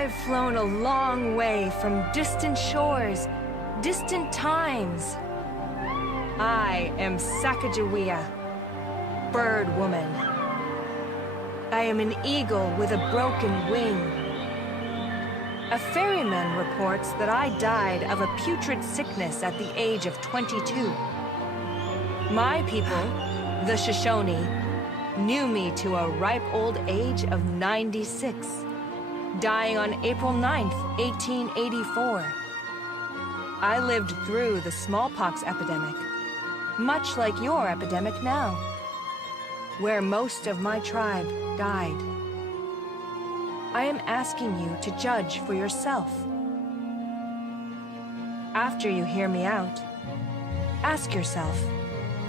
I've flown a long way from distant shores, distant times. I am Sacajawea, bird woman. I am an eagle with a broken wing. A ferryman reports that I died of a putrid sickness at the age of 22. My people, the Shoshone, knew me to a ripe old age of 96, dying on April 9th, 1884. I lived through the smallpox epidemic, much like your epidemic now, where most of my tribe died. I am asking you to judge for yourself. After you hear me out, ask yourself,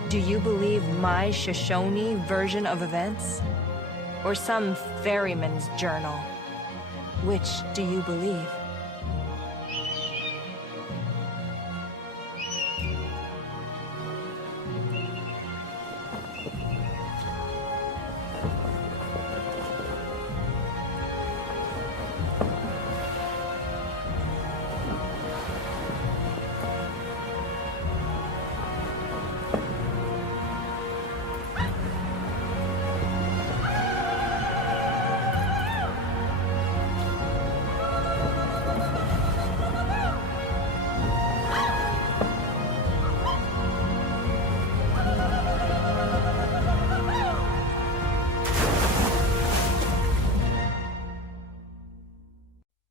do you believe my Shoshone version of events? Or some ferryman's journal? Which do you believe?